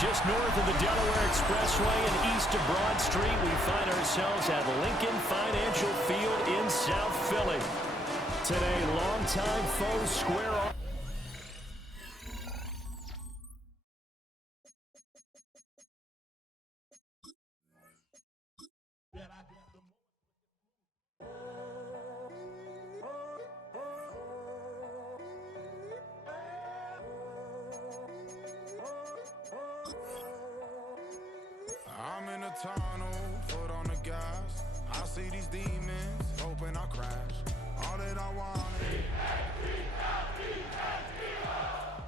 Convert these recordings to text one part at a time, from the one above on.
Just north of the Delaware Expressway and east of Broad Street, we find ourselves at Lincoln Financial Field in South Philly. Today, longtime foes square off. I'm in a tunnel, foot on the gas. I see these demons, hoping I crash. All that I want is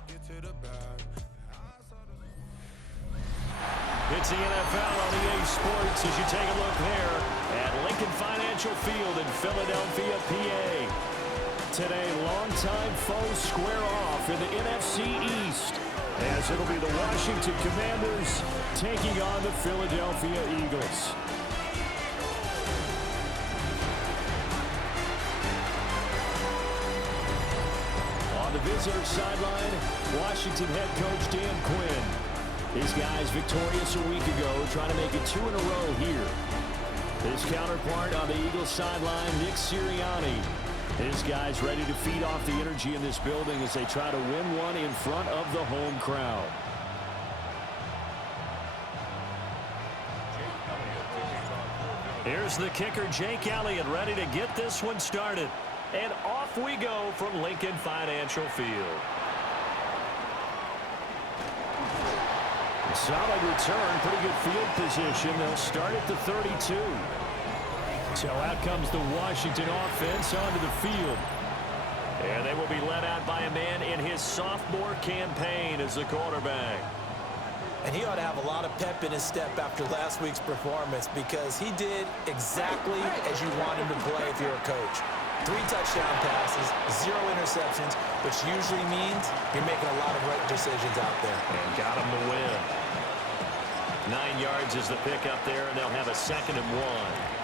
get to the bag. It's the NFL on EA Sports as you take a look there at Lincoln Financial Field in Philadelphia, PA. Today, longtime foes square off in the NFC East, as it'll be the Washington Commanders taking on the Philadelphia Eagles. On the visitor sideline, Washington head coach Dan Quinn. His guys victorious a week ago, trying to make it 2 in a row here. His counterpart on the Eagles sideline, Nick Sirianni. His guys ready to feed off the energy in this building as they try to win one in front of the home crowd. Here's the kicker, Jake Elliott, ready to get this one started. And off we go from Lincoln Financial Field. Solid return, pretty good field position. They'll start at the 32. So out comes the Washington offense onto the field. And they will be led out by a man in his sophomore campaign as the quarterback. And he ought to have a lot of pep in his step after last week's performance, because he did exactly as you want him to play if you're a coach. 3 touchdown passes, 0 interceptions, which usually means you're making a lot of right decisions out there. And got him to win. 9 yards is the pickup there, and they'll have a 2nd and 1.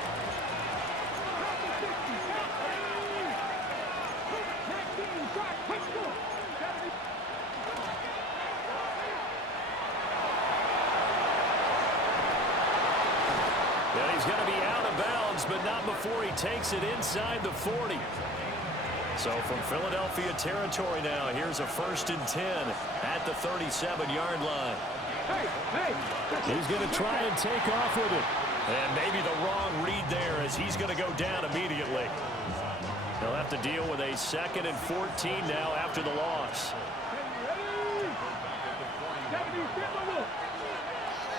And he's going to be out of bounds, but not before he takes it inside the 40. So from Philadelphia territory now, here's a 1st and 10 at the 37-yard line. He's going to try and take off with it. And maybe the wrong read there, as he's going to go down immediately. They'll have to deal with a 2nd and 14 now after the loss.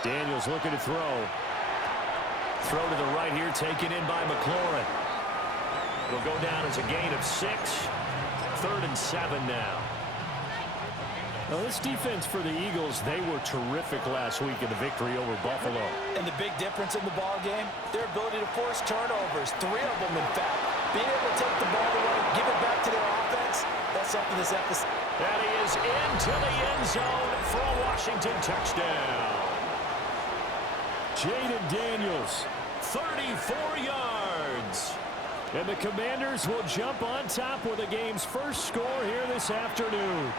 Daniels looking to throw. Throw to the right here, taken in by McLaurin. It'll go down as a gain of 6. 3rd and 7 now. Well, this defense for the Eagles, they were terrific last week in the victory over Buffalo. And the big difference in the ball game, their ability to force turnovers, 3 of them in fact. Being able to take the ball away, give it back to their offense, that's something this episode. And he is into the end zone for a Washington touchdown. Jaden Daniels, 34 yards. And the Commanders will jump on top with the game's first score here this afternoon.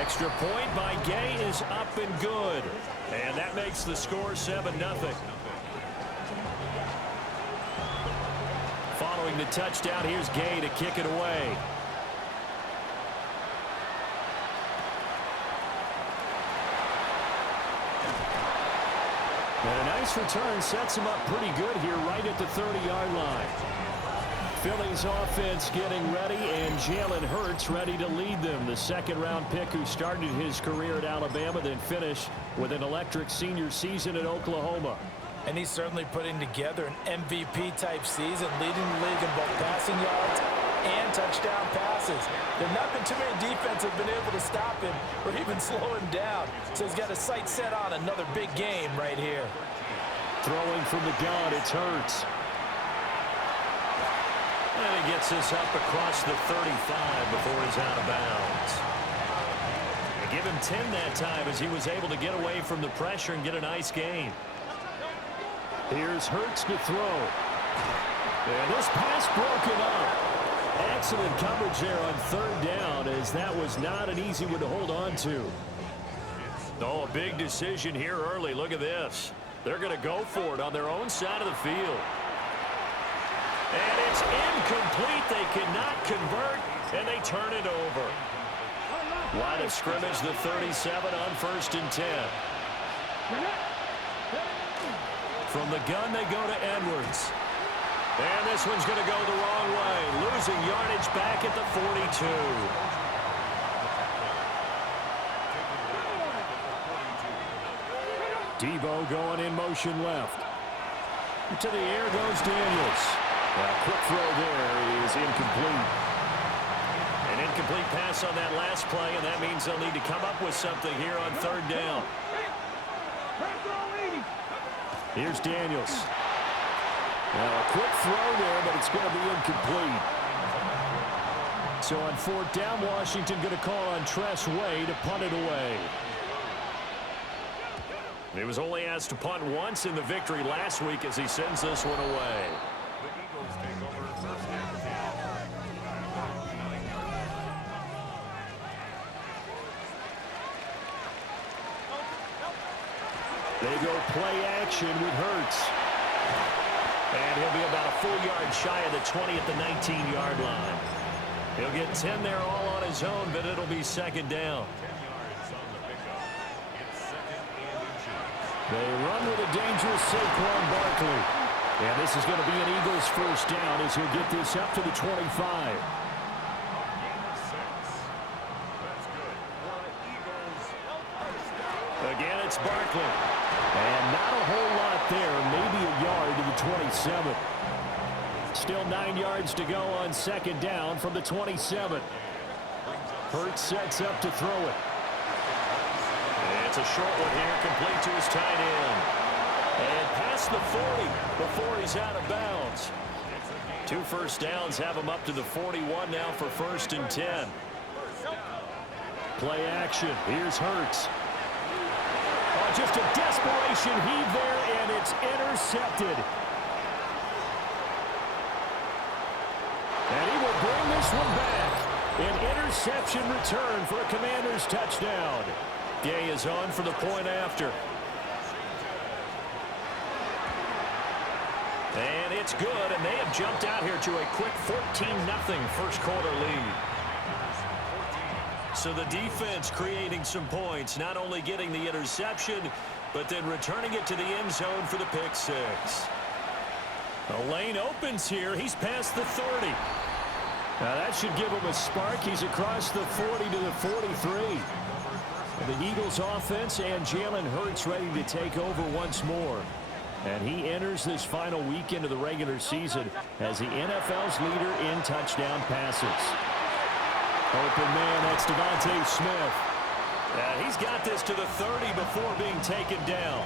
Extra point by Gay is up and good. And that makes the score 7-0. Following the touchdown, here's Gay to kick it away. And a nice return sets him up pretty good here right at the 30-yard line. Philly's offense getting ready, and Jalen Hurts ready to lead them. The 2nd-round pick who started his career at Alabama, then finished with an electric senior season at Oklahoma. And he's certainly putting together an MVP-type season, leading the league in both passing yards and touchdown passes. There have not been too many defenses have been able to stop him or even slow him down. So he's got his sights set on another big game right here. Throwing from the gun, it's Hurts. And he gets this up across the 35 before he's out of bounds. They give him 10 that time as he was able to get away from the pressure and get a nice gain. Here's Hurts to throw. And this pass broken up. Excellent coverage there on 3rd down, as that was not an easy one to hold on to. Oh, a big decision here early. Look at this. They're going to go for it on their own side of the field. And it's incomplete. They cannot convert, and they turn it over. Line of scrimmage, the 37 on 1st and 10. From the gun, they go to Edwards. And this one's going to go the wrong way. Losing yardage back at the 42. Debo going in motion left. To the air goes Daniels. A quick throw there is incomplete. An incomplete pass on that last play, and that means they'll need to come up with something here on 3rd down. Here's Daniels. Now a quick throw there, but it's going to be incomplete. So on 4th down, Washington going to call on Tress Way to punt it away. He was only asked to punt once in the victory last week as he sends this one away. The Eagles take over 1st and 10. They go play action with Hurts. And he'll be about a full yard shy of the 20 at the 19-yard line. He'll get 10 there all on his own, but it'll be 2nd down. 10 yards on the pickup. It's 2nd and inches. They run with a dangerous Saquon Barkley. And this is going to be an Eagles 1st down as he'll get this up to the 25. Again, it's Barkley. And not a whole lot there, maybe a yard to the 27. Still 9 yards to go on 2nd down from the 27. Hurts sets up to throw it. It's a short one here, complete to his tight end. And past the 40 before he's out of bounds. 2 first downs have him up to the 41 now for 1st and 10. Play action. Here's Hurts. Oh, just a desperation heave there, and it's intercepted. And he will bring this one back. An interception return for a Commanders touchdown. Gay is on for the point after. And it's good, and they have jumped out here to a quick 14-0 first quarter lead. So the defense creating some points, not only getting the interception, but then returning it to the end zone for the pick six. The lane opens here. He's past the 30. Now that should give him a spark. He's across the 40 to the 43. The Eagles offense and Jalen Hurts ready to take over once more. And he enters this final weekend of the regular season as the NFL's leader in touchdown passes. Open man, that's Devontae Smith. He's got this to the 30 before being taken down.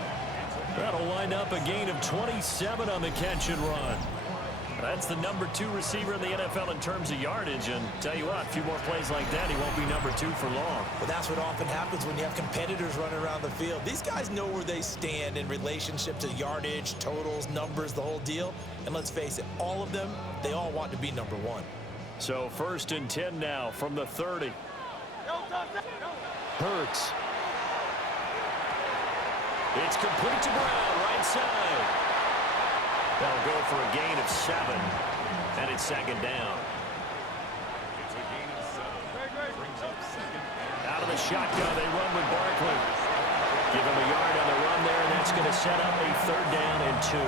That'll wind up a gain of 27 on the catch and run. That's the number 2 receiver in the NFL in terms of yardage. And tell you what, a few more plays like that, he won't be number 2 for long. Well, that's what often happens when you have competitors running around the field. These guys know where they stand in relationship to yardage, totals, numbers, the whole deal. And let's face it, all of them, they all want to be number 1. So 1st and 10 now from the 30. Hurts. It's complete to Brown, right side. They'll go for a gain of 7, and it's 2nd down. It's a gain of 7. Brings up 2nd. Out of the shotgun, they run with Barkley. Give him a yard on the run there, and that's going to set up a 3rd down and 2.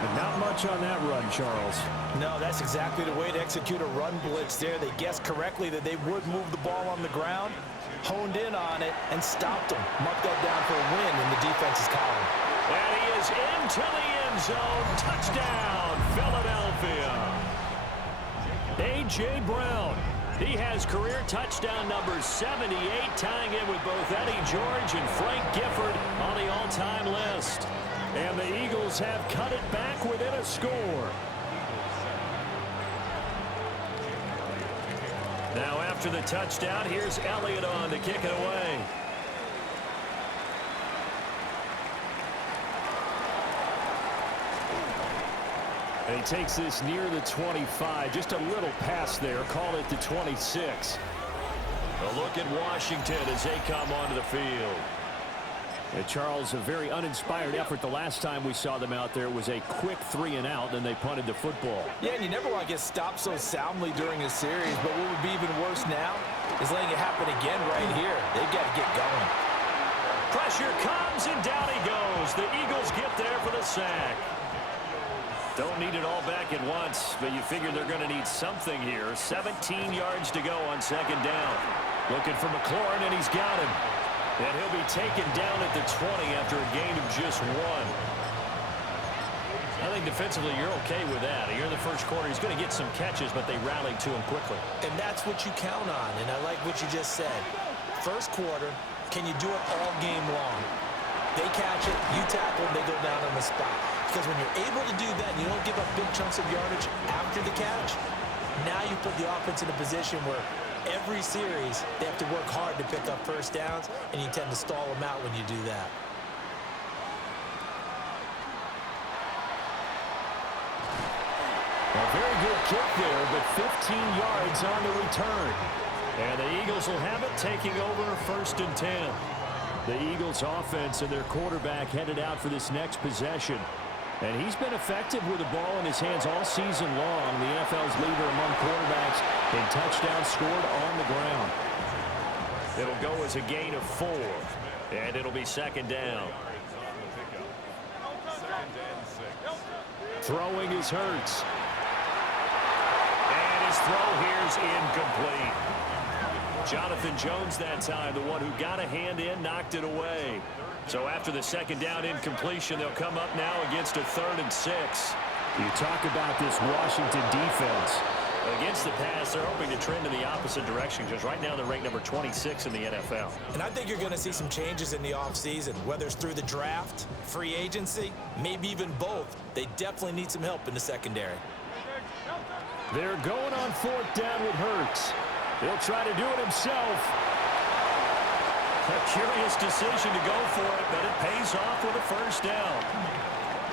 But not much on that run, Charles. No, that's exactly the way to execute a run blitz there. They guessed correctly that they would move the ball on the ground, honed in on it, and stopped them. Marked that down for a win in the defense's column. And he is into the end zone. Touchdown, Philadelphia. A.J. Brown. He has career touchdown number 78, tying in with both Eddie George and Frank Gifford on the all-time list. And the Eagles have cut it back within a score. Now after the touchdown, here's Elliott on to kick it away. And he takes this near the 25, just a little pass there, call it the 26. A look at Washington as they come onto the field. Charles, a very uninspired effort the last time we saw them out there. It was a quick 3-and-out, and they punted the football. Yeah, and you never want to get stopped so soundly during a series, but what would be even worse now is letting it happen again right here. They've got to get going. Pressure comes, and down he goes. The Eagles get there for the sack. Don't need it all back at once, but you figure they're going to need something here. 17 yards to go on second down. Looking for McLaurin, and he's got him. And he'll be taken down at the 20 after a gain of just 1. I think defensively you're okay with that. Here in the first quarter, he's going to get some catches, but they rallied to him quickly. And that's what you count on, and I like what you just said. First quarter, can you do it all game long? They catch it, you tackle, they go down on the spot. Because when you're able to do that, and you don't give up big chunks of yardage after the catch, now you put the offense in a position where every series, they have to work hard to pick up first downs, and you tend to stall them out when you do that. A very good kick there, but 15 yards on the return. And the Eagles will have it, taking over first and 10. The Eagles offense and their quarterback headed out for this next possession. And he's been effective with the ball in his hands all season long. The NFL's leader among quarterbacks in touchdowns scored on the ground. It'll go as a gain of 4. And it'll be second down. Throwing is Hurts. And his throw here's incomplete. Jonathan Jones that time, the one who got a hand in, knocked it away. So after the second down incompletion, they'll come up now against a 3rd and 6. You talk about this Washington defense. Against the pass, they're hoping to trend in the opposite direction because right now they're ranked number 26 in the NFL. And I think you're going to see some changes in the offseason, whether it's through the draft, free agency, maybe even both. They definitely need some help in the secondary. They're going on 4th down with Hurts. He'll try to do it himself. A curious decision to go for it, but it pays off with a first down.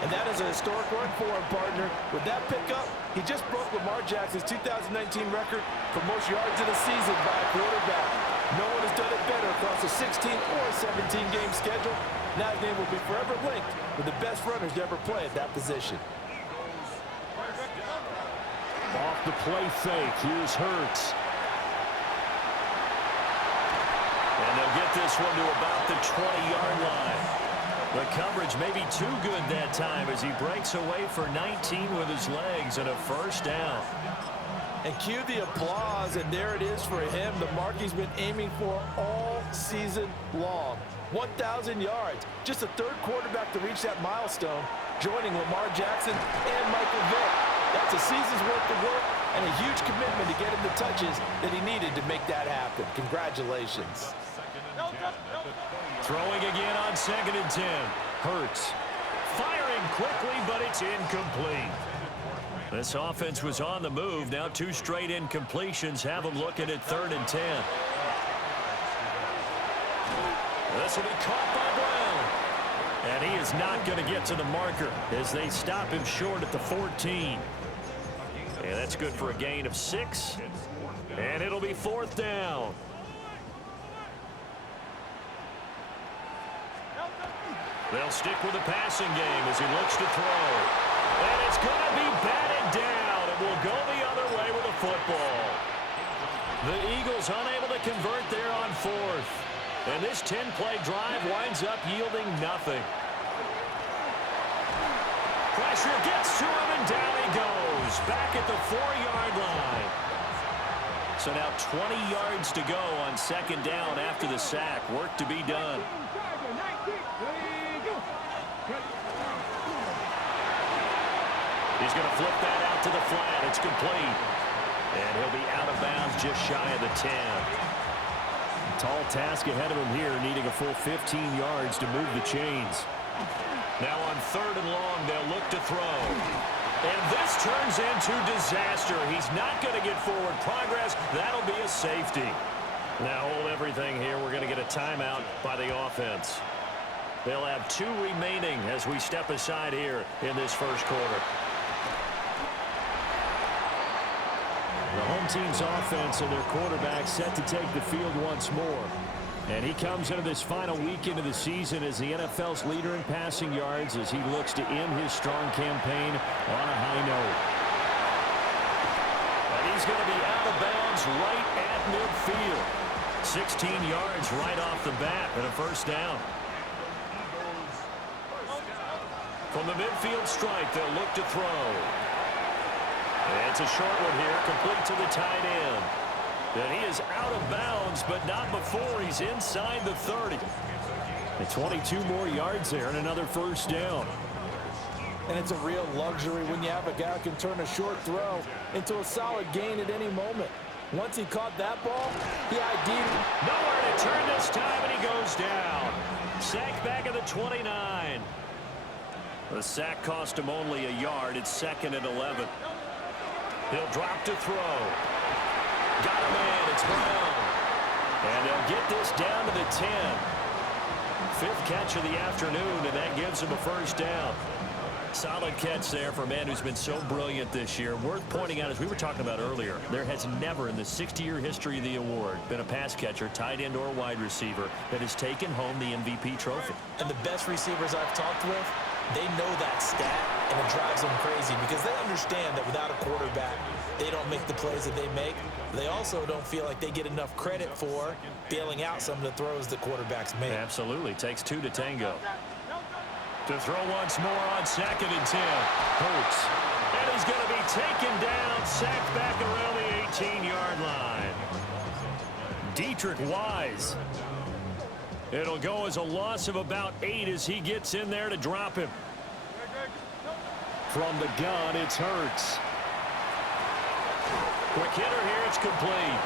And that is a historic run for him, partner. With that pickup, he just broke Lamar Jackson's 2019 record for most yards in a season by a quarterback. No one has done it better across a 16 or a 17-game schedule. Now his name will be forever linked with the best runners to ever play at that position. Off the play fake, here's Hurts. And they'll get this one to about the 20-yard line. The coverage may be too good that time as he breaks away for 19 with his legs and a first down. And cue the applause, and there it is for him, the mark he's been aiming for all season long. 1,000 yards. Just the 3rd quarterback to reach that milestone, joining Lamar Jackson and Michael Vick. That's a season's worth of work and a huge commitment to get him the touches that he needed to make that happen. Congratulations. Throwing again on 2nd and 10. Hurts. Firing quickly, but it's incomplete. This offense was on the move. Now 2 straight incompletions have them looking at 3rd and 10. This will be caught by Brown. And he is not going to get to the marker as they stop him short at the 14. And that's good for a gain of 6. And it'll be 4th down. They'll stick with the passing game as he looks to throw. And it's going to be batted down. It will go the other way with the football. The Eagles unable to convert there on 4th. And this 10-play drive winds up yielding nothing. Pressure gets to him, and down he goes. Back at the 4-yard line. So now 20 yards to go on 2nd down after the sack. Work to be done. He's going to flip that out to the flat. It's complete. And he'll be out of bounds just shy of the 10. Tall task ahead of him here, needing a full 15 yards to move the chains. Now on 3rd and long, they'll look to throw. And this turns into disaster. He's not going to get forward progress. That'll be a safety. Now hold everything here. We're going to get a timeout by the offense. They'll have 2 remaining as we step aside here in this first quarter. The home home team's offense and their quarterback set to take the field once more. And he comes into this final week into the season as the NFL's leader in passing yards as he looks to end his strong campaign on a high note. And he's going to be out of bounds right at midfield. 16 yards right off the bat and a first down. From the midfield strike, they'll look to throw. And it's a short one here, complete to the tight end. And he is out of bounds, but not before he's inside the 30. And 22 more yards there and another first down. And it's a real luxury when you have a guy who can turn a short throw into a solid gain at any moment. Once he caught that ball, he ID'd. Nowhere to turn this time, and he goes down. Sacked back at the 29. The sack cost him only a yard. It's 2nd and 11. He'll drop to throw. Got a man. It's Brown. And they'll get this down to the 10. 5th catch of the afternoon, and that gives him a first down. Solid catch there for a man who's been so brilliant this year. Worth pointing out, as we were talking about earlier, there has never in the 60-year history of the award been a pass catcher, tight end, or wide receiver that has taken home the MVP trophy. And the best receivers I've talked with, they know that stat, and it drives them crazy because they understand that without a quarterback, they don't make the plays that they make. They also don't feel like they get enough credit for bailing out some of the throws that quarterbacks make. Absolutely. Takes 2 to tango. To throw once more on 2nd and 10. Hurts. And he's going to be taken down, sacked back around the 18-yard line. Dietrich Wise. It'll go as a loss of about 8 as he gets in there to drop him. From the gun, it's Hurts. Quick hitter here, it's complete.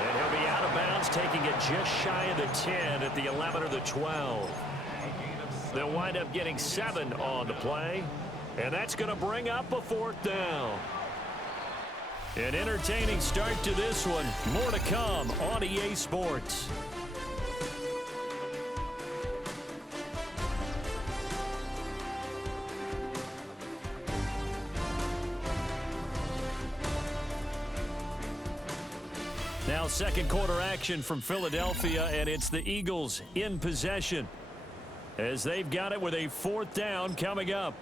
And he'll be out of bounds, taking it just shy of the 10 at the 11 or the 12. They'll wind up getting 7 on the play, and that's going to bring up a 4th down. An entertaining start to this one. More to come on EA Sports. Now 2nd quarter action from Philadelphia, and it's the Eagles in possession as they've got it with a 4th down coming up.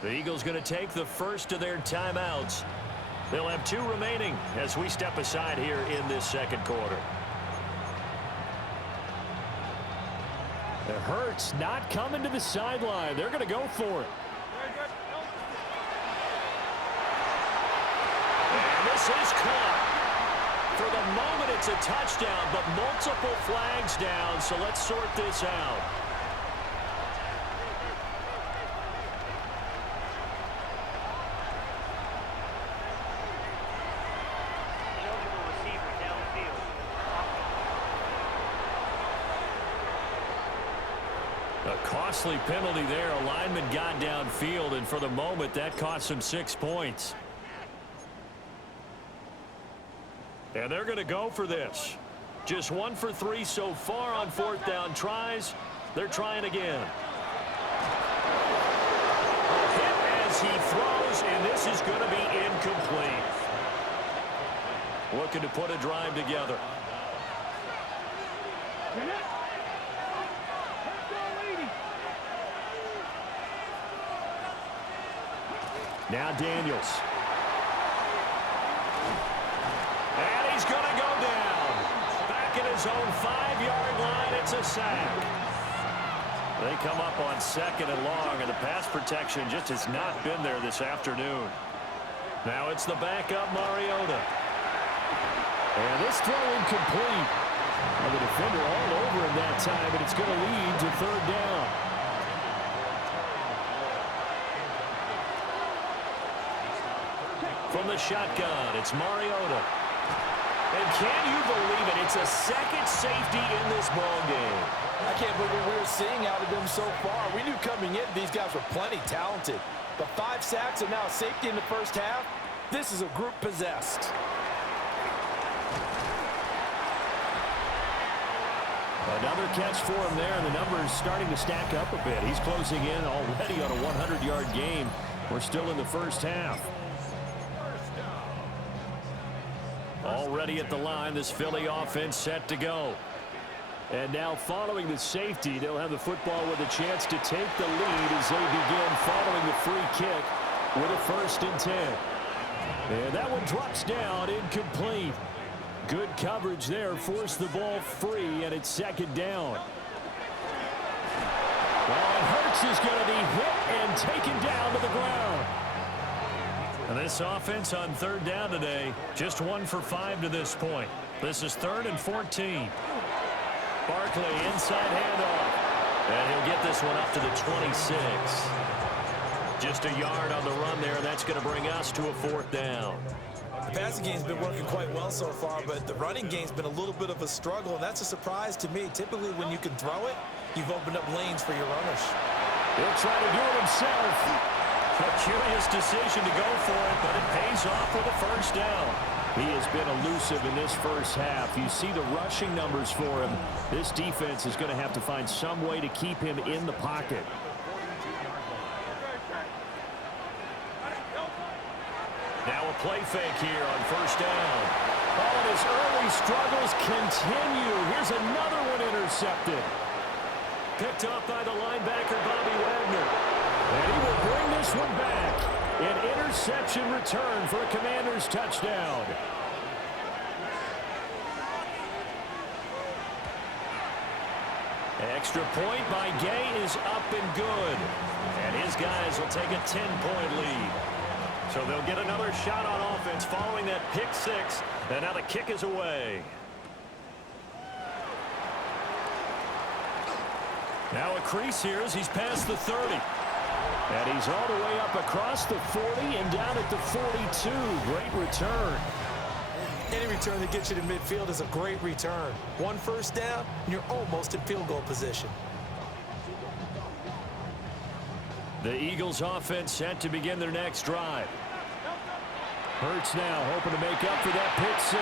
The Eagles going to take the first of their timeouts. They'll have 2 remaining as we step aside here in this 2nd quarter. The Hurts not coming to the sideline. They're going to go for it. And this is caught. For the moment, it's a touchdown, but multiple flags down, so let's sort this out. A costly penalty there. A lineman got downfield, and for the moment, that cost him 6 points. And they're going to go for this. Just 1 for 3 so far on 4th down tries. They're trying again. A hit as he throws, and this is going to be incomplete. Looking to put a drive together. Now Daniels. And he's going to go down. Back at his own 5-yard line, it's a sack. They come up on 2nd and long, and the pass protection just has not been there this afternoon. Now it's the backup Mariota. And this throw incomplete. And the defender all over him that time, but it's going to lead to 3rd down. From the shotgun, it's Mariota. And can you believe it? It's a second safety in this ball game. I can't believe what we're seeing out of them so far. We knew coming in these guys were plenty talented. But 5 sacks and now a safety in the first half. This is a group possessed. Another catch for him there, and the numbers starting to stack up a bit. He's closing in already on a 100-yard game. We're still in the first half. Already at the line, this Philly offense set to go. And now following the safety, they'll have the football with a chance to take the lead as they begin following the free kick with a 1st and 10. And that one drops down, incomplete. Good coverage there, forced the ball free, and it's 2nd down. Well, and Hurts is going to be hit and taken down to the ground. And this offense on 3rd down today, just 1 for 5 to this point. This is 3rd and 14. Barkley inside handoff. And he'll get this one up to the 26. Just a yard on the run there. That's going to bring us to a 4th down. The passing game's been working quite well so far, but the running game's been a little bit of a struggle, and that's a surprise to me. Typically, when you can throw it, you've opened up lanes for your runners. He'll try to do it himself. A curious decision to go for it, but it pays off with a 1st down. He has been elusive in this first half. You see the rushing numbers for him. This defense is going to have to find some way to keep him in the pocket. Now a play fake here on 1st down. Oh, and his early struggles continue. Here's another one intercepted. Picked off by the linebacker, Bobby Wagner. And he will bring this one back. An interception return for a Commanders touchdown. Extra point by Gay is up and good. And his guys will take a 10-point lead. So they'll get another shot on offense following that pick 6. And now the kick is away. Now a crease here as he's past the 30. And he's all the way up across the 40 and down at the 42. Great return. Any return that gets you to midfield is a great return. 1 first down, and you're almost in field goal position. The Eagles offense set to begin their next drive. Hurts now hoping to make up for that pick 6.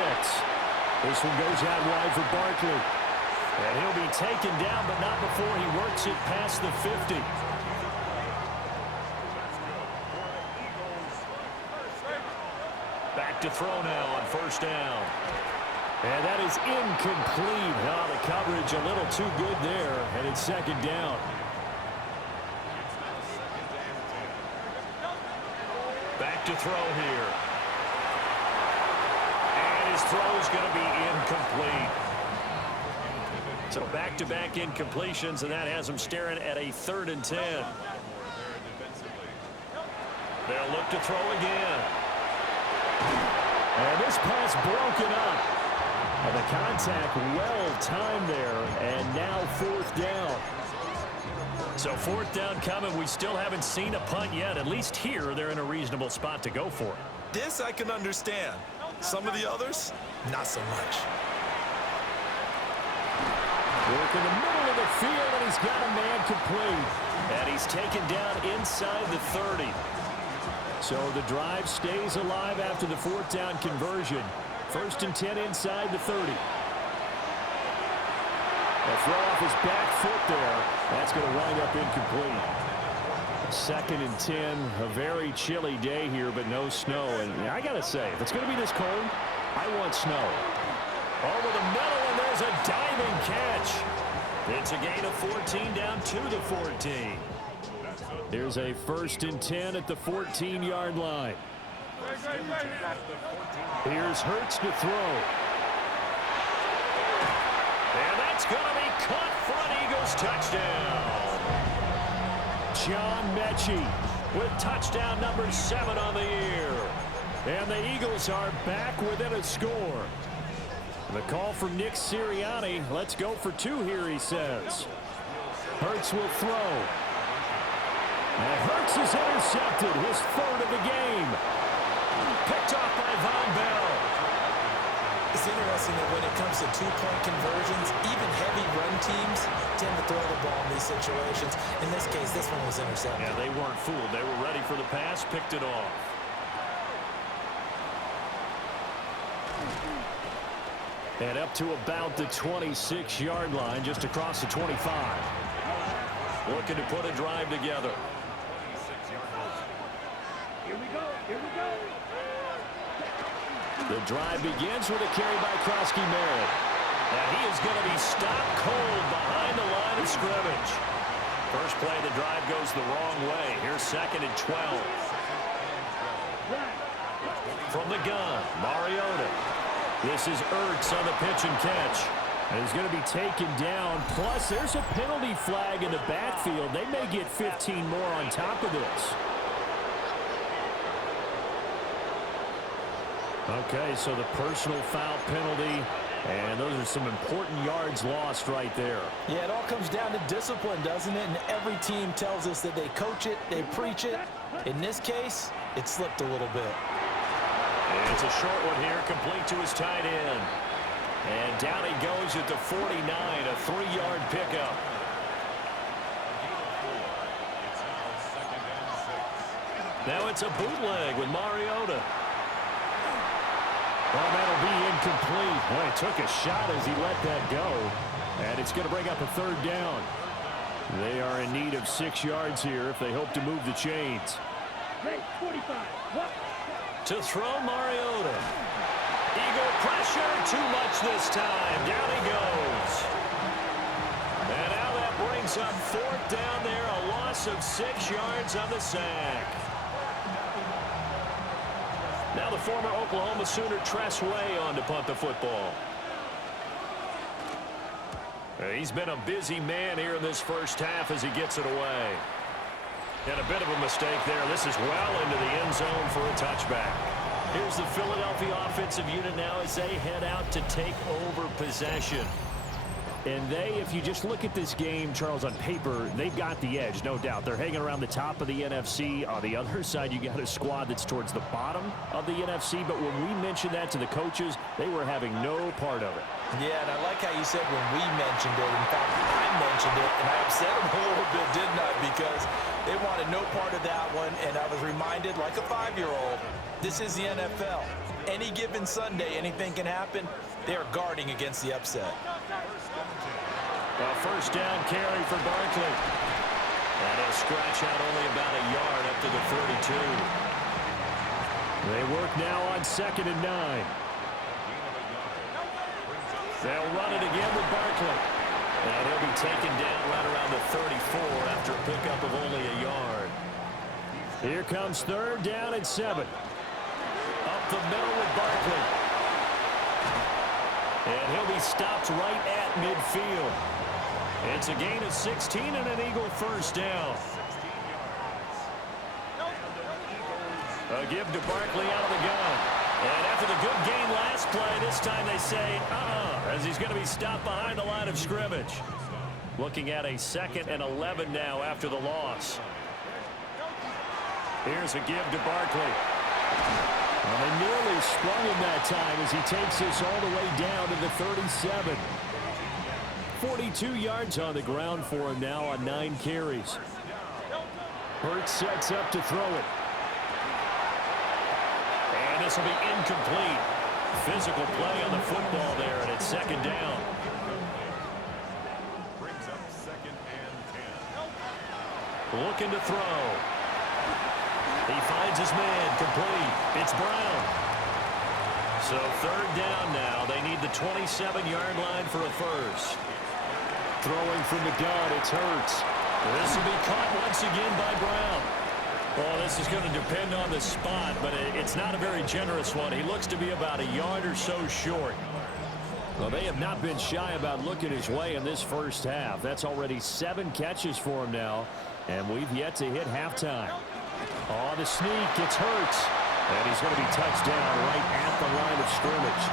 This one goes out wide for Barkley. And he'll be taken down, but not before he works it past the 50. Back to throw now on 1st down. And that is incomplete. Oh, the coverage a little too good there, and it's 2nd down. Back to throw here. And his throw is going to be incomplete. So back-to-back incompletions, and that has him staring at a 3rd and 10. They'll look to throw again. And this pass broken up. And the contact well timed there, and now 4th down. So 4th down coming. We still haven't seen a punt yet. At least here, they're in a reasonable spot to go for it. This I can understand. Some of the others, not so much. Work in the middle of the field, and he's got a man complete. And he's taken down inside the 30. So the drive stays alive after the 4th down conversion. 1st and 10 inside the 30. A throw off his back foot there. That's going to wind up incomplete. 2nd and 10. A very chilly day here, but no snow. And I got to say, if it's going to be this cold, I want snow. Over the middle, and there's a diving catch. It's a gain of 14 down to the 14. Here's a 1st and 10 at the 14-yard line. Here's Hurts to throw. And that's going to be caught for an Eagles touchdown. John Mechie with touchdown number 7 on the year. And the Eagles are back within a score. The call from Nick Sirianni. Let's go for 2 here, he says. Hurts will throw. And Hurts is intercepted, his 3rd of the game. Picked noticing that when it comes to two-point conversions, even heavy run teams tend to throw the ball in these situations. In this case, this one was intercepted. Yeah, they weren't fooled. They were ready for the pass, picked it off. And up to about the 26-yard line, just across the 25. Looking to put a drive together. Here we go. The drive begins with a carry by Krosky-Merritt. And he is going to be stopped cold behind the line of scrimmage. First play of the drive goes the wrong way. Here's 2nd and 12. From the gun, Mariota. This is Ertz on the pitch and catch. And he's going to be taken down. Plus, there's a penalty flag in the backfield. They may get 15 more on top of this. Okay, so the personal foul penalty, and those are some important yards lost right there. Yeah, it all comes down to discipline, doesn't it? And every team tells us that they coach it, they preach it. In this case, it slipped a little bit. It's a short one here, complete to his tight end. And down he goes at the 49, a 3-yard pickup. Now it's a bootleg with Mariota. Well, that'll be incomplete. Well, he took a shot as he let that go. And it's going to bring up a 3rd down. They are in need of 6 yards here if they hope to move the chains. Great, 45. What? To throw Mariota. Eagle pressure, too much this time. Down he goes. And now that brings up 4th down there, a loss of 6 yards on the sack. Now the former Oklahoma Sooner Tress Way on to punt the football. He's been a busy man here in this first half as he gets it away. And a bit of a mistake there. This is well into the end zone for a touchback. Here's the Philadelphia offensive unit now as they head out to take over possession. And they, if you just look at this game, Charles, on paper, they've got the edge, no doubt. They're hanging around the top of the NFC. On the other side, you got a squad that's towards the bottom of the NFC. But when we mentioned that to the coaches, they were having no part of it. Yeah, and I like how you said when we mentioned it. In fact, I mentioned it, and I upset them a little bit, didn't I? Because they wanted no part of that one, and I was reminded, like a 5-year-old, this is the NFL. Any given Sunday, anything can happen. They are guarding against the upset. A first down carry for Barkley. And he'll scratch out only about a yard up to the 32. They work now on 2nd and 9. They'll run it again with Barkley. And he'll be taken down right around the 34 after a pickup of only a yard. Here comes 3rd down and 7. Up the middle with Barkley. And he'll be stopped right at midfield. It's a gain of 16 and an Eagle first down. A give to Barkley out of the gun. And after the good gain last play, this time they say, as he's going to be stopped behind the line of scrimmage. Looking at a 2nd and 11 now after the loss. Here's a give to Barkley. Well, they nearly sprung him that time as he takes this all the way down to the 37. 42 yards on the ground for him now on 9 carries. Hurts sets up to throw it. And this will be incomplete. Physical play on the football there, and it's 2nd down. Brings up 2nd and 10. Looking to throw. He finds his man, complete. It's Brown. So 3rd down now. They need the 27-yard line for a first. Throwing from the gun, it's Hurts. This will be caught once again by Brown. Well, this is going to depend on the spot, but it's not a very generous one. He looks to be about a yard or so short. Well, they have not been shy about looking his way in this first half. That's already 7 catches for him now, and we've yet to hit halftime. Oh, the sneak, it's Hurts. And he's going to be touched down right at the line of scrimmage.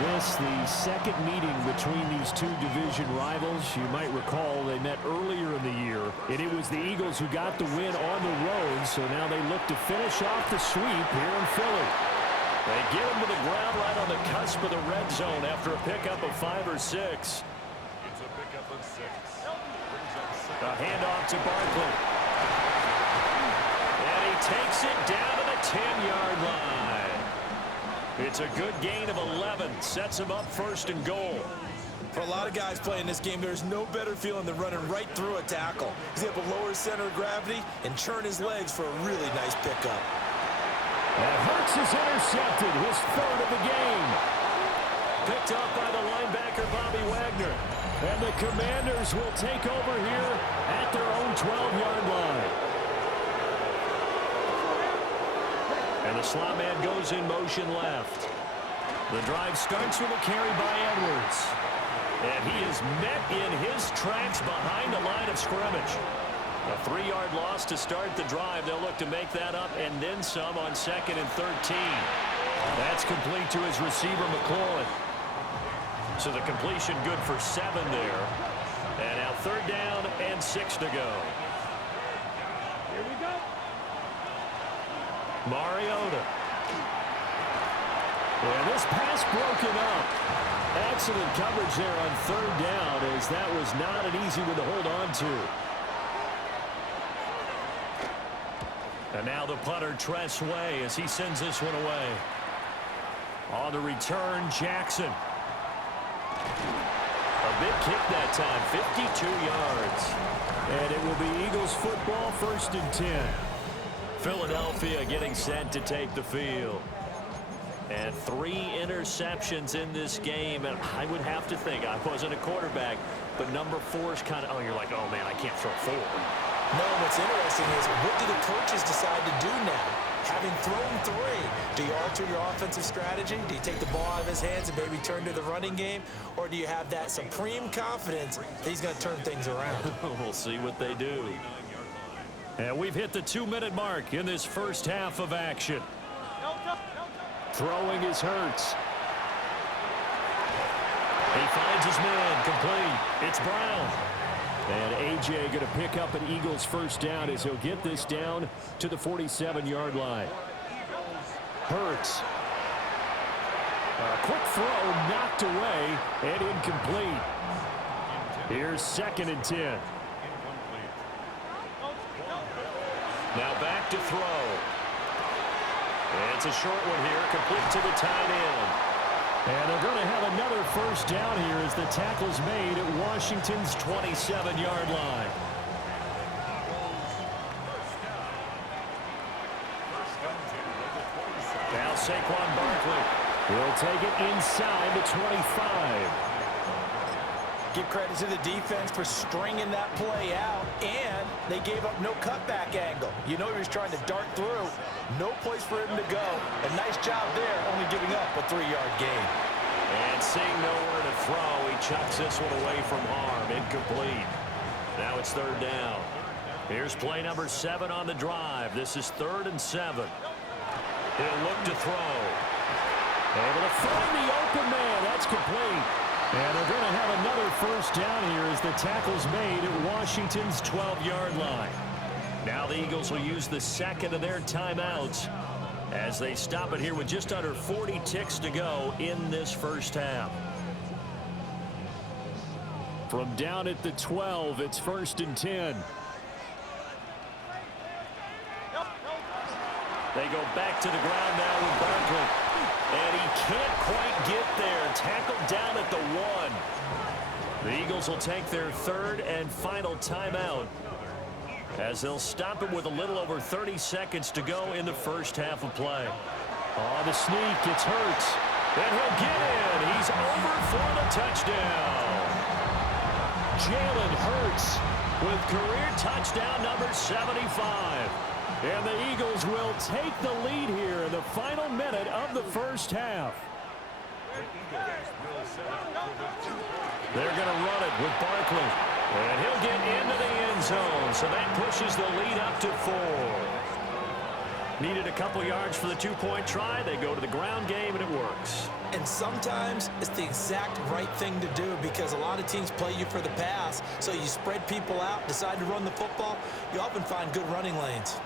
This, the second meeting between these two division rivals. You might recall they met earlier in the year, and it was the Eagles who got the win on the road, so now they look to finish off the sweep here in Philly. They get him to the ground right on the cusp of the red zone after a pickup of 5 or 6. It's a pickup of 6. Brings up second. A handoff to Barkley. And he takes it down to the 10-yard line. It's a good gain of 11. Sets him up 1st and goal. For a lot of guys playing this game, there's no better feeling than running right through a tackle. He's able to lower his center of gravity and churn his legs for a really nice pickup. And Hurts is intercepted, his 3rd of the game. Picked up by the linebacker, Bobby Wagner. And the Commanders will take over here at their own 12-yard line. And the slot man goes in motion left. The drive starts with a carry by Edwards. And he is met in his tracks behind the line of scrimmage. A 3-yard loss to start the drive. They'll look to make that up and then some on 2nd and 13. That's complete to his receiver, McLaurin. So the completion good for 7 there. And now 3rd down and 6 to go. Here we go. Mariota. And this pass broken up. Excellent coverage there on 3rd down, as that was not an easy one to hold on to. And now the punter, Tress Way, as he sends this one away. On the return, Jackson. A big kick that time, 52 yards. And it will be Eagles football, 1st and 10. Philadelphia getting set to take the field. And 3 interceptions in this game. And I would have to think, I wasn't a quarterback, but number 4 is kind of, oh, you're like, oh, man, I can't throw 4. No, what's interesting is, what do the coaches decide to do now? Having thrown 3, do you alter your offensive strategy? Do you take the ball out of his hands and maybe turn to the running game? Or do you have that supreme confidence that he's going to turn things around? We'll see what they do. And we've hit the 2-minute mark in this first half of action. Throwing is Hurts. He finds his man, complete. It's Brown. And A.J. going to pick up an Eagles 1st down as he'll get this down to the 47-yard line. Hurts. A quick throw knocked away and incomplete. Here's 2nd and 10. Now back to throw. It's a short one here, complete to the tight end. And they're going to have another 1st down here as the tackle's made at Washington's 27-yard line. Now Saquon Barkley. He'll take it inside the 25. Give credit to the defense for stringing that play out, and they gave up no cutback angle. You know he was trying to dart through. No place for him to go. A nice job there, only giving up a 3-yard gain. And seeing nowhere to throw, he chucks this one away from harm. Incomplete. Now it's 3rd down. Here's play number 7 on the drive. This is 3rd and 7. He'll look to throw. Able to find the open man. That's complete. And they're going to have another 1st down here as the tackle's made at Washington's 12-yard line. Now the Eagles will use the 2nd of their timeouts as they stop it here with just under 40 ticks to go in this first half. From down at the 12, it's 1st and 10. They go back to the ground now with Barkley. And he can't quite get there. Tackled down at the 1. The Eagles will take their 3rd and final timeout as they'll stop it with a little over 30 seconds to go in the first half of play. On the sneak, it's Hurts. And he'll get in. He's over for the touchdown. Jalen Hurts with career touchdown number 75. And the Eagles will take the lead here in the final minute of the first half. They're going to run it with Barkley. And he'll get into the end zone. So that pushes the lead up to 4. Needed a couple yards for the 2-point try. They go to the ground game, and it works. And sometimes it's the exact right thing to do because a lot of teams play you for the pass. So you spread people out, decide to run the football. You often find good running lanes.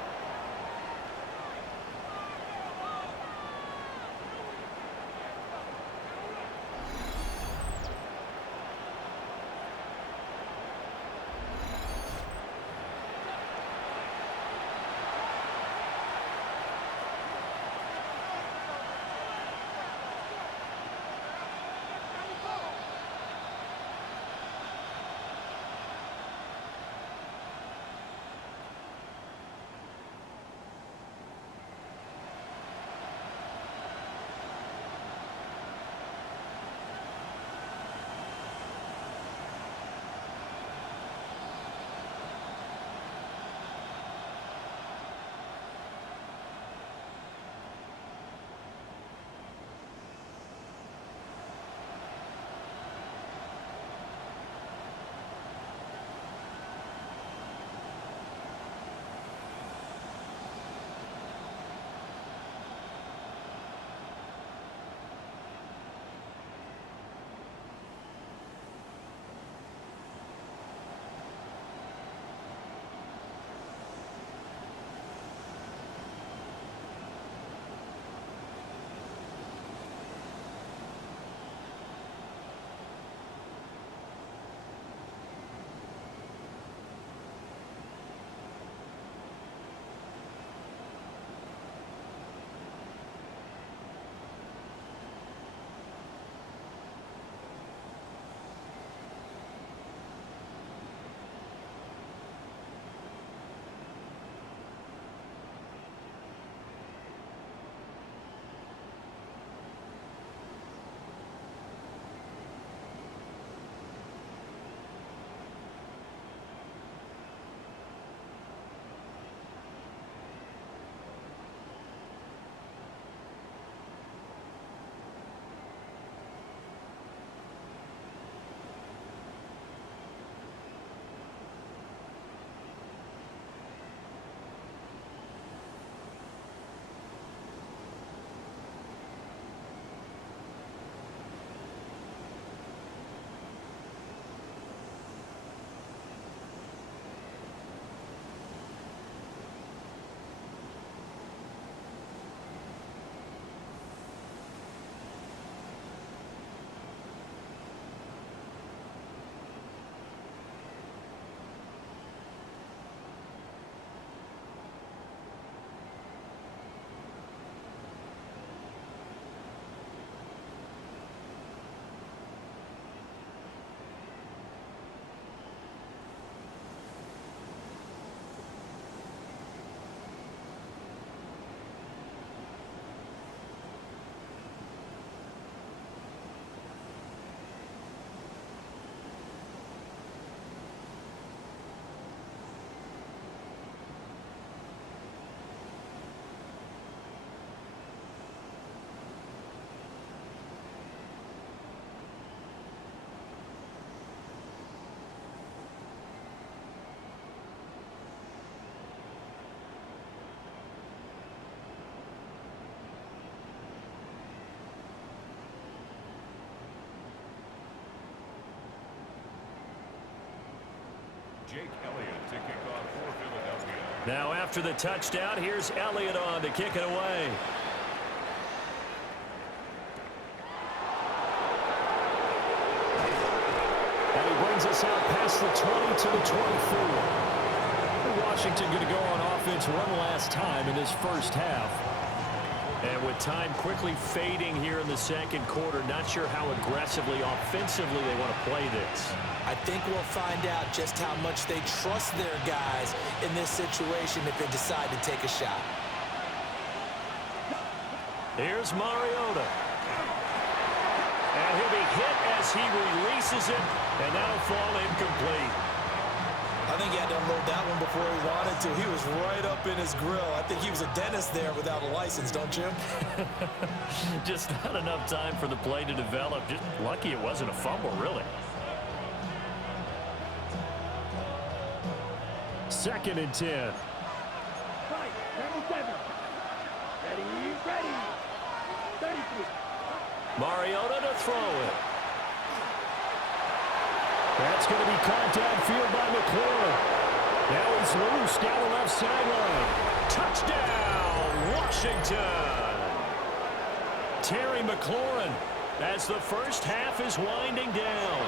Jake Elliott to kick off for Philadelphia. Now after the touchdown, here's Elliott on to kick it away. And he brings us out past the 20 to the 24. Washington going to go on offense one last time in this first half. And with time quickly fading here in the second quarter, not sure how aggressively, offensively they want to play this. I think we'll find out just how much they trust their guys in this situation if they decide to take a shot. Here's Mariota. And he'll be hit as he releases it, and that'll fall incomplete. I think he had to unload that one before he wanted to. He was right up in his grill. I think he was a dentist there without a license, don't you? Just not enough time for the play to develop. Just lucky it wasn't a fumble, really. Second and 10. Right, 77. Ready. 33. Mariota to throw it. That's going to be caught downfield by McLaurin. Now he's loose down the left sideline. Touchdown, Washington. Terry McLaurin as the first half is winding down.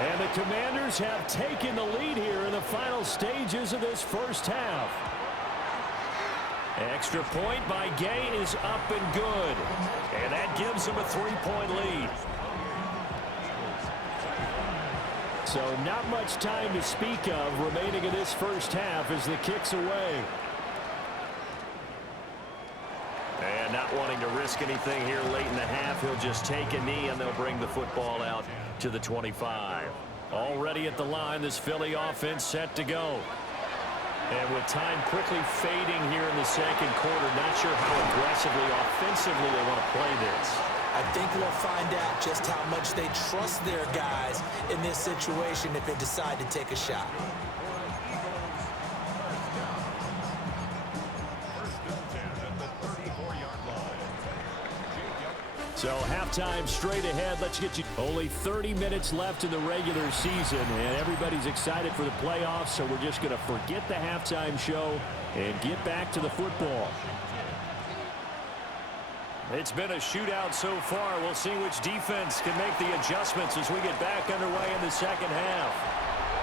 And the Commanders have taken the lead here in the final stages of this first half. Extra point by Gay is up and good. And that gives them a 3-point lead. So not much time to speak of remaining in this first half as the kick's away. And not wanting to risk anything here late in the half, he'll just take a knee and they'll bring the football out to the 25. Already at the line, this Philly offense set to go. And with time quickly fading here in the second quarter, not sure how aggressively, offensively they want to play this. I think we'll find out just how much they trust their guys in this situation if they decide to take a shot. So halftime straight ahead. Let's get you only 30 minutes left in the regular season, and everybody's excited for the playoffs, so we're just going to forget the halftime show and get back to the football. It's been a shootout so far. We'll see which defense can make the adjustments as we get back underway in the second half.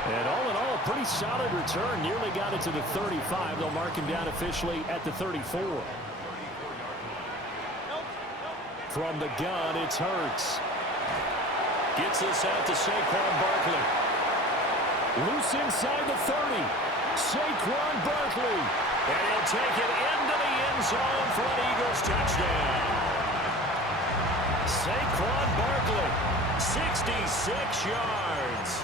And all in all, a pretty solid return. Nearly got it to the 35. They'll mark him down officially at the 34. From the gun, it's Hurts. Gets this out to Saquon Barkley. Loose inside the 30. Saquon Barkley. And he'll take it into the end zone for an Eagles touchdown. Saquon Barkley, 66 yards.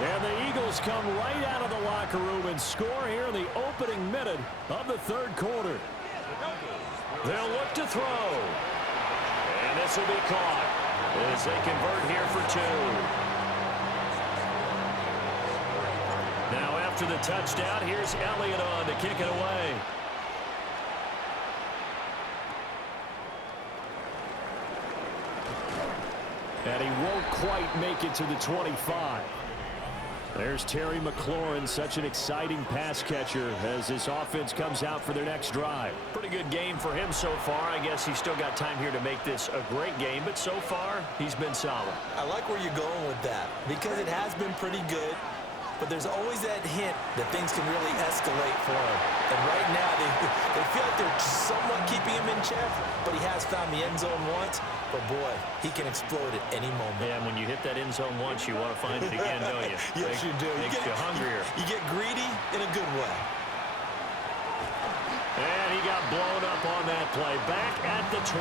And the Eagles come right out of the locker room and score here in the opening minute of the third quarter. They'll look to throw. And this will be caught as they convert here for two. Now after the touchdown, here's Elliott on to kick it away. And he won't quite make it to the 25. There's Terry McLaurin, such an exciting pass catcher as this offense comes out for their next drive. Pretty good game for him so far. I guess he's still got time here to make this a great game, but so far he's been solid. I like where you're going with that because it has been pretty good, but there's always that hint that things can really escalate for him. And right now they feel like they're somewhat keeping him in check, but he has found the end zone once. But boy, he can explode at any moment. Yeah, when you hit that end zone once, you want to find it again, don't you? Yes, you do. Makes you hungrier. You get greedy in a good way. And he got blown up on that play. Back at the 20.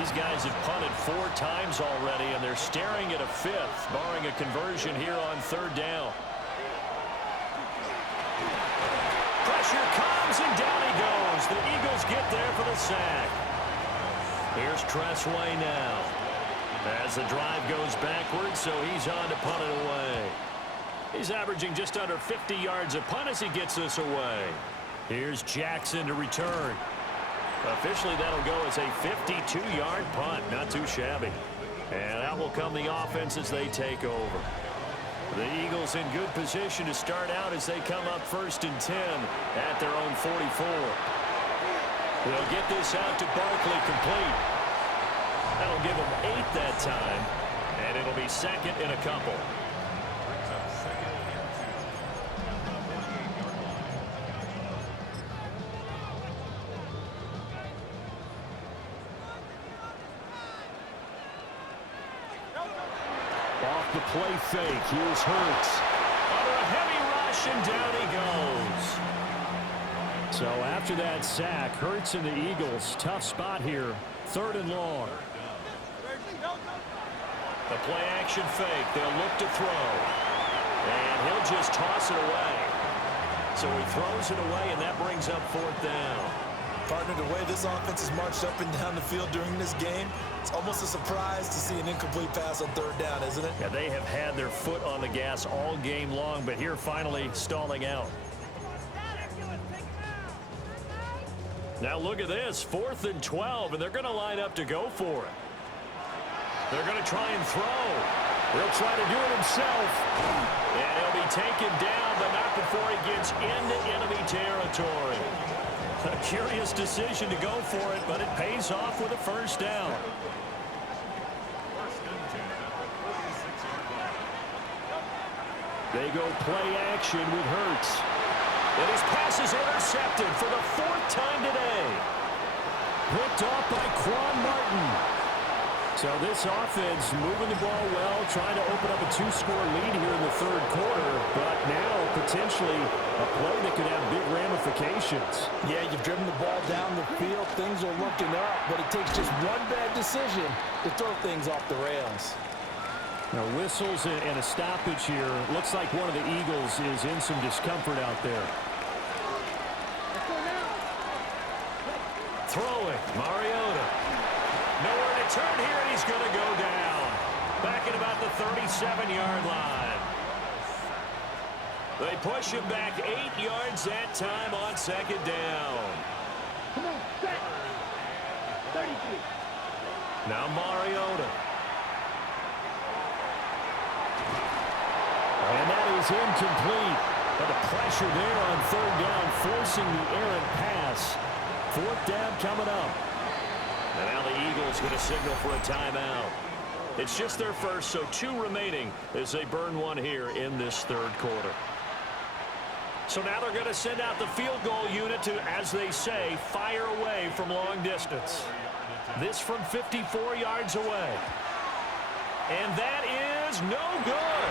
These guys have punted 4 times already, and they're staring at a 5th, barring a conversion here on 3rd down. Pressure comes, and down he goes. The Eagles get there for the sack. Here's Tressway now. As the drive goes backwards, so he's on to punt it away. He's averaging just under 50 yards a punt as he gets this away. Here's Jackson to return. Officially, that'll go as a 52-yard punt. Not too shabby. And out will come the offense as they take over. The Eagles in good position to start out as they come up 1st and 10 at their own 44. They'll get this out to Barkley complete. That'll give them 8 that time, and it'll be 2nd and a couple. Brings up 2nd and 2. At the 48-yard line. Off the play fake. Here's Hurts. Under a heavy rush, and down he goes. So after that sack, Hurts and the Eagles, tough spot here. 3rd and long. The play action fake. They'll look to throw. And he'll just toss it away. So he throws it away, and that brings up 4th down. Partner, the way this offense has marched up and down the field during this game, it's almost a surprise to see an incomplete pass on 3rd down, isn't it? Yeah, they have had their foot on the gas all game long, but here finally stalling out. Now look at this, 4th and 12, and they're going to line up to go for it. They're going to try and throw. He'll try to do it himself. And he'll be taken down, but not before he gets into enemy territory. A curious decision to go for it, but it pays off with a 1st down. 1st and 10 at the 46-yard line. They go play action with Hurts. And his pass is intercepted for the 4th time today. Picked off by Quan Martin. So this offense moving the ball well, trying to open up a 2-score lead here in the 3rd quarter, but now potentially a play that could have big ramifications. Yeah, you've driven the ball down the field. Things are looking up, but it takes just one bad decision to throw things off the rails. Now whistles and a stoppage here. Looks like one of the Eagles is in some discomfort out there. Throwing, Mariota. Nowhere to turn here, and he's going to go down. Back at about the 37-yard line. They push him back 8 yards that time on 2nd down. Come on, set. 33. Now Mariota. And that is incomplete. But the pressure there on 3rd down, forcing the errant pass. 4th down coming up. And now the Eagles going to signal for a timeout. It's just their first, so 2 remaining as they burn one here in this 3rd quarter. So now they're going to send out the field goal unit to, as they say, fire away from long distance. This from 54 yards away. And that is no good.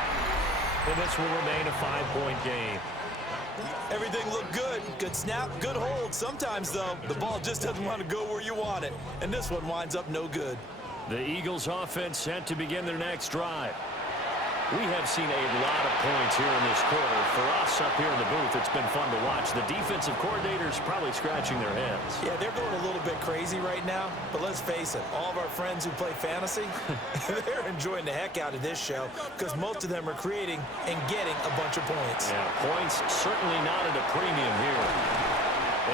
And this will remain a 5-point game. Everything looked good. Good snap, good hold. Sometimes, though, the ball just doesn't want to go where you want it. And this one winds up no good. The Eagles offense set to begin their next drive. We have seen a lot of points here in this quarter. For us up here in the booth, it's been fun to watch. The defensive coordinators probably scratching their heads. Yeah, they're going a little bit crazy right now. But let's face it, all of our friends who play fantasy, they're enjoying the heck out of this show because most of them are creating and getting a bunch of points. Yeah, points certainly not at a premium here.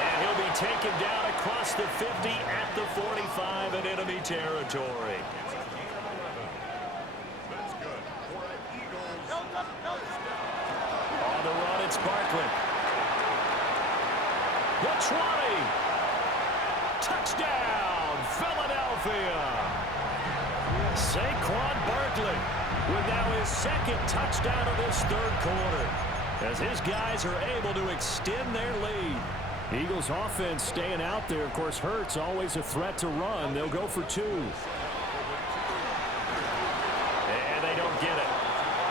And he'll be taken down across the 50 at the 45 in enemy territory. On the run, it's Barkley. The 20. Touchdown, Philadelphia. Saquon Barkley with now his 2nd touchdown of this 3rd quarter, as his guys are able to extend their lead. Eagles offense staying out there. Of course, Hurts always a threat to run. They'll go for 2. And they don't get it.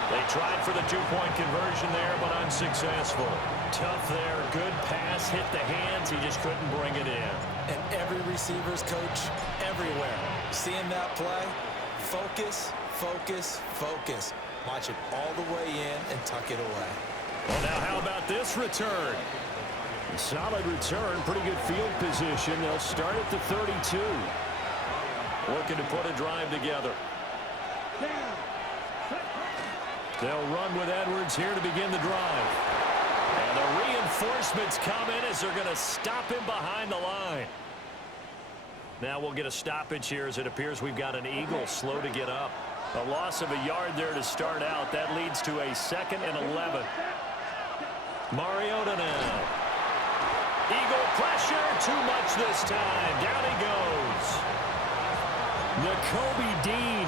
They tried for the 2-point conversion there, but unsuccessful. Tough there. Good pass. Hit the hands. He just couldn't bring it in. And every receiver's coach everywhere. Seeing that play, focus, focus, focus. Watch it all the way in and tuck it away. Well, now how about this return? Solid return. Pretty good field position. They'll start at the 32. Looking to put a drive together. They'll run with Edwards here to begin the drive. And the reinforcements come in as they're going to stop him behind the line. Now we'll get a stoppage here as it appears we've got an Eagle slow to get up. A loss of a yard there to start out. That leads to a 2nd and 11. Mariota now. Eagle pressure. Too much this time. Down he goes. Nakobe Dean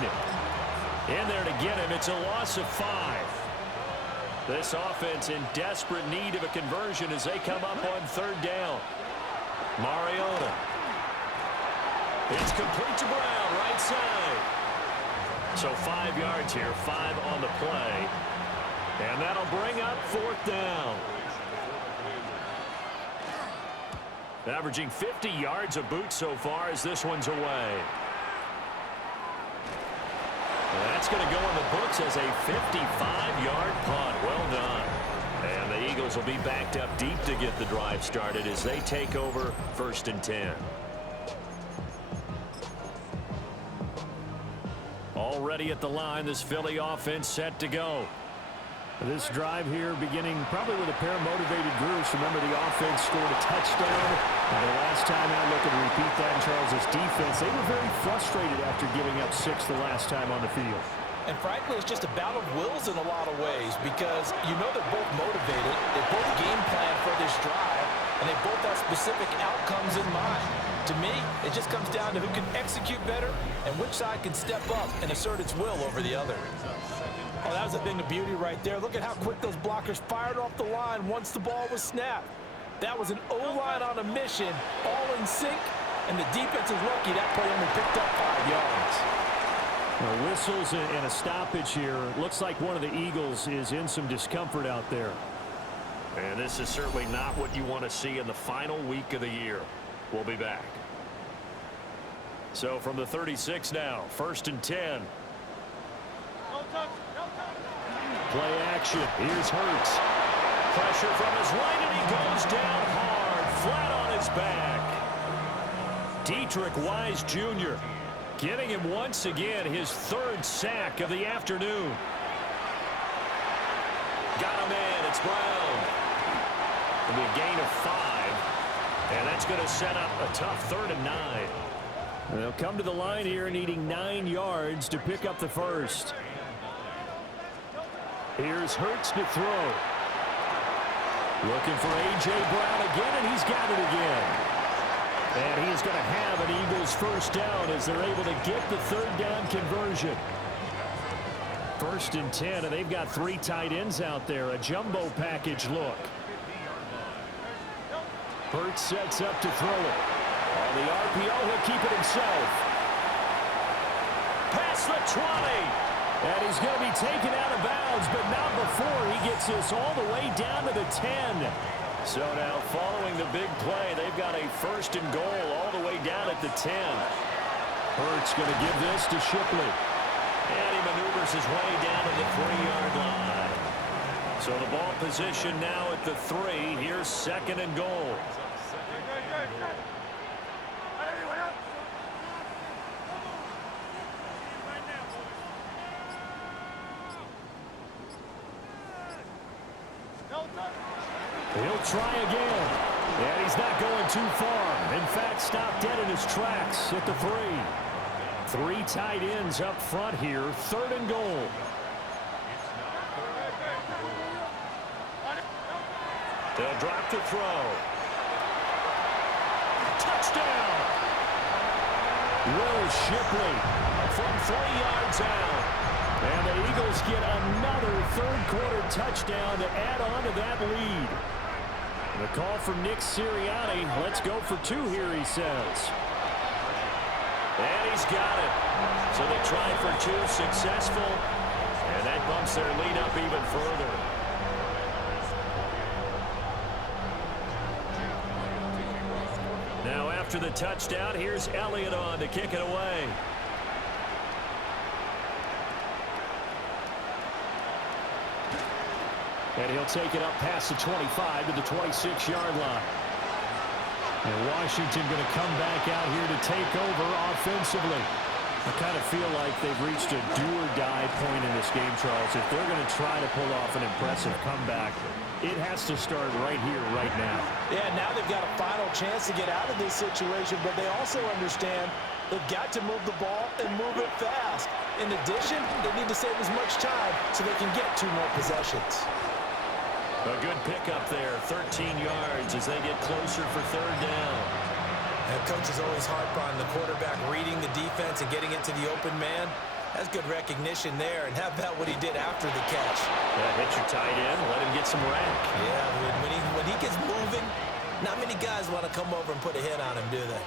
in there to get him. It's a loss of 5. This offense in desperate need of a conversion as they come up on 3rd down. Mariota. It's complete to Brown, right side. So 5 yards here, 5 on the play. And that'll bring up 4th down. Averaging 50 yards a boot so far as this one's away. That's going to go in the books as a 55-yard punt. Well done. And the Eagles will be backed up deep to get the drive started as they take over 1st and 10. Already at the line, this Philly offense set to go. This drive here beginning probably with a pair of motivated groups. Remember, the offense scored a touchdown. And the last time out, looking to repeat that in Charles' defense. They were very frustrated after giving up 6 the last time on the field. And frankly, it's just a battle of wills in a lot of ways because you know they're both motivated. They both game plan for this drive, and they both have specific outcomes in mind. To me, it just comes down to who can execute better and which side can step up and assert its will over the other. Oh, that was a thing of beauty right there. Look at how quick those blockers fired off the line once the ball was snapped. That was an O-line on a mission, all in sync, and the defense is lucky that play only picked up 5 yards. Well, whistles and a stoppage here. Looks like one of the Eagles is in some discomfort out there. And this is certainly not what you want to see in the final week of the year. We'll be back. So from the 36 now, 1st and 10. Play action. Here's Hurts. Pressure from his right, and he goes down hard, flat on his back. Dietrich Wise Jr. getting him once again his 3rd sack of the afternoon. Got him in. It's Brown. It'll be a gain of 5, and that's going to set up a tough 3rd and 9. They'll come to the line here needing 9 yards to pick up the 1st. Here's Hurts to throw. Looking for A.J. Brown again, and he's got it again. And he is going to have an Eagles 1st down as they're able to get the 3rd down conversion. 1st and 10, and they've got 3 tight ends out there. A jumbo package look. Hurts sets up to throw it. On the RPO, he'll keep it himself. Past the 20. And he's going to be taken out of bounds, but not before he gets this all the way down to the 10. So now following the big play, they've got a 1st and goal all the way down at the 10. Hurts going to give this to Shipley. And he maneuvers his way down to the 3-yard line. So the ball position now at the 3. Here's 2nd and goal. He'll try again. And he's not going too far. In fact, stopped dead in his tracks at the 3. 3 tight ends up front here. 3rd and goal. They'll drop the throw. Touchdown! Will Shipley From 3 yards out. And the Eagles get another 3rd quarter touchdown to add on to that lead. The call from Nick Sirianni. Let's go for 2 here, he says. And he's got it. So they tried for 2, successful. And that bumps their lead up even further. Now after the touchdown, here's Elliott on to kick it away. And he'll take it up past the 25 to the 26-yard line. And Washington going to come back out here to take over offensively. I kind of feel like they've reached a do-or-die point in this game, Charles. If they're going to try to pull off an impressive comeback, it has to start right here, right now. Yeah, now they've got a final chance to get out of this situation, but they also understand They've got to move the ball and move it fast. In addition, they need to save as much time so they can get 2 more possessions. A good pickup there, 13 yards as they get closer for 3rd down. And coaches always harp on the quarterback reading the defense and getting it to the open man. That's good recognition there, and how about what he did after the catch? Hit your tight end, let him get some rack. Yeah, when he gets moving, not many guys want to come over and put a hit on him, do they?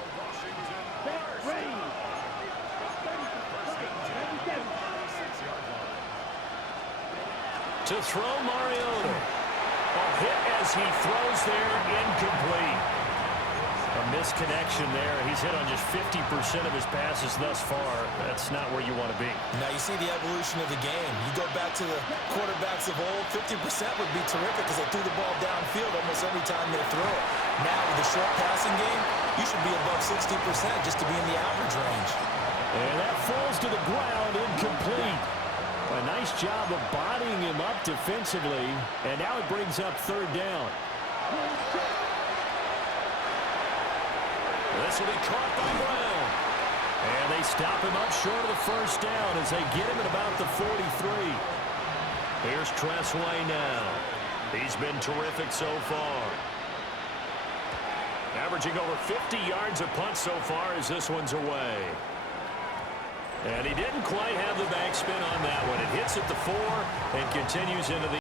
To throw Mariota. A hit as he throws there, incomplete. A misconnection there. He's hit on just 50% of his passes thus far. That's not where you want to be. Now you see the evolution of the game. You go back to the quarterbacks of old, 50% would be terrific because they threw the ball downfield almost every time they throw it. Now with the short passing game, you should be above 60% just to be in the average range. And that falls to the ground, incomplete. A nice job of bodying him up defensively, and now it brings up 3rd down. This will be caught by Brown. And they stop him up short of the 1st down as they get him at about the 43. Here's Tressway now. He's been terrific so far. Averaging over 50 yards a punt so far as this one's away. And he didn't quite have the backspin on that one. It hits at the 4 and continues into the